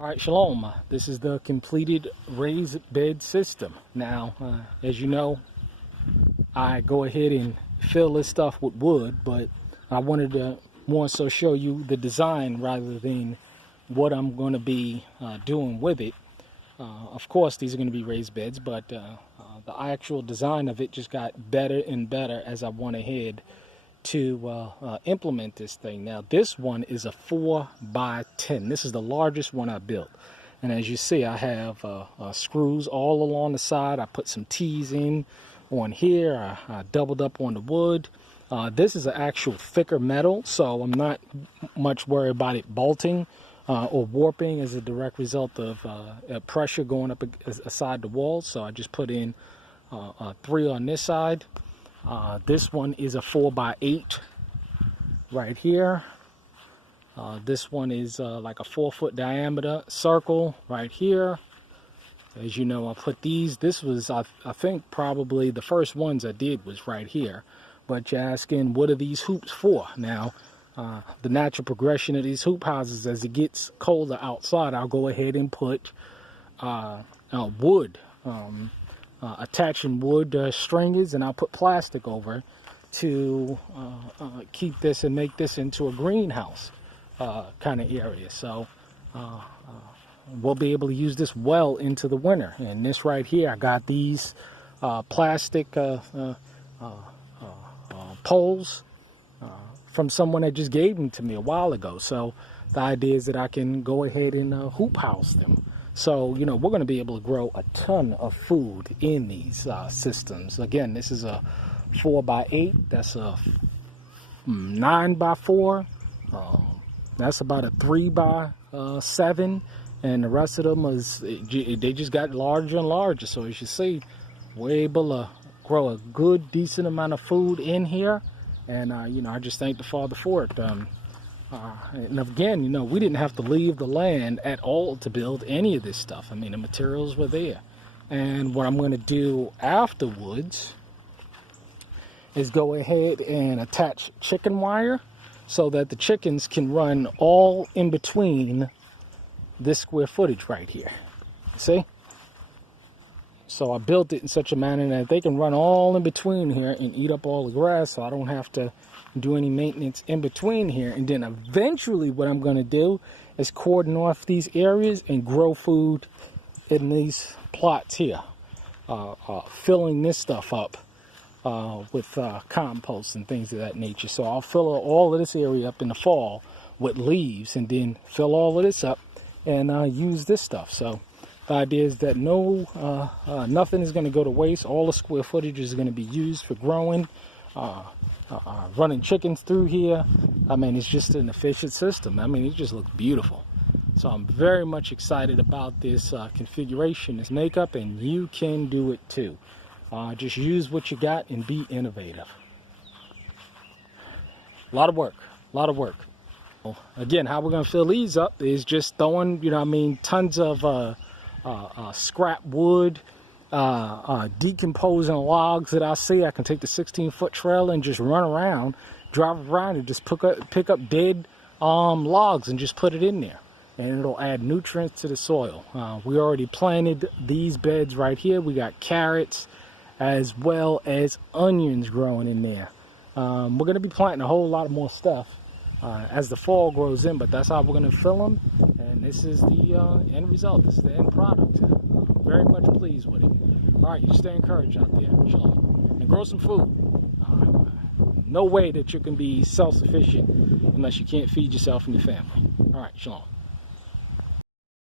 All right, shalom. This is the completed raised bed system. Now, as you know, I go ahead and fill this stuff with wood, but I wanted to more so show you the design rather than what I'm going to be doing with it. Of course, these are going to be raised beds, but the actual design of it just got better and better as I went ahead to implement this thing. Now this one is a 4x10. This is the largest one I built, and as you see, I have screws all along the side. I put some T's in on here. I doubled up on the wood. This is an actual thicker metal, so I'm not much worried about it bolting or warping as a direct result of pressure going up aside the wall. So I just put in 3 on this side. This one is a 4x8 right here. This one is like a 4-foot diameter circle right here. As you know, I put these. This was, I think, probably the first ones I did was right here. But you're asking, what are these hoops for? Now, the natural progression of these hoop houses, as it gets colder outside, I'll go ahead and put wood. Attaching wood stringers, and I'll put plastic over to keep this and make this into a greenhouse kind of area. So we'll be able to use this well into the winter. And this right here, I got these plastic poles from someone that just gave them to me a while ago. So the idea is that I can go ahead and hoop house them. So, you know, we're going to be able to grow a ton of food in these systems. Again, this is a 4x8. That's a 9x4. That's about a 3x7. And the rest of them they just got larger and larger. So as you see, we're able to grow a good, decent amount of food in here. And, you know, I just thank the Father for it. And again, you know, we didn't have to leave the land at all to build any of this stuff. I mean, the materials were there. And what I'm going to do afterwards is go ahead and attach chicken wire so that the chickens can run all in between this square footage right here. See? So I built it in such a manner that they can run all in between here and eat up all the grass, so I don't have to do any maintenance in between here. And then eventually what I'm going to do is cordon off these areas and grow food in these plots here, filling this stuff up with compost and things of that nature. So I'll fill all of this area up in the fall with leaves and then fill all of this up and use this stuff. So the idea is that nothing is going to go to waste. All the square footage is going to be used for growing, running chickens through here. I mean, it's just an efficient system. I mean, it just looks beautiful. So I'm very much excited about this configuration, this makeup, and you can do it too. Just use what you got and be innovative. A lot of work, a lot of work. Again, how we're going to fill these up is just throwing, you know, I mean, tons of scrap wood, decomposing logs that I see. I can take the 16-foot trailer and just run around, drive around, and just pick up dead logs and just put it in there, and it'll add nutrients to the soil. We already planted these beds right here. We got carrots as well as onions growing in there. We're going to be planting a whole lot more stuff as the fall grows in, but that's how we're going to fill them. And this is the end result. This is the end product. Very much pleased with it. All right, you stay encouraged out there. Shalom. And grow some food. No way that you can be self-sufficient unless you can't feed yourself and your family. All right, shalom.